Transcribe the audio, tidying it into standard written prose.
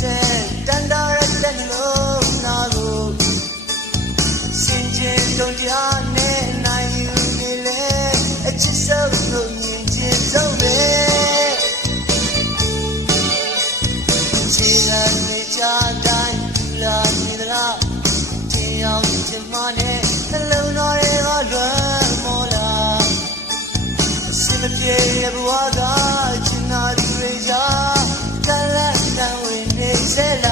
တန်တာရတဲ့နှလုံးသားကိုစင်ကြင်လုံးကြားနဲ့နိုင်ယူနေလေအချစ်ဆုံးလို့မြင်ချင်ဆုံးပဲခြေလမ်းနဲ့ကြားတိုင်းလာနေသလားတင်ရောက်ချင်မှနဲ့နှလုံးသားတွေကလွမ်းမောလာစင်မပြေရဲ့ဘဝကချင်နာသူတွေကြားကလန့်တန်ဝင်နေစေလား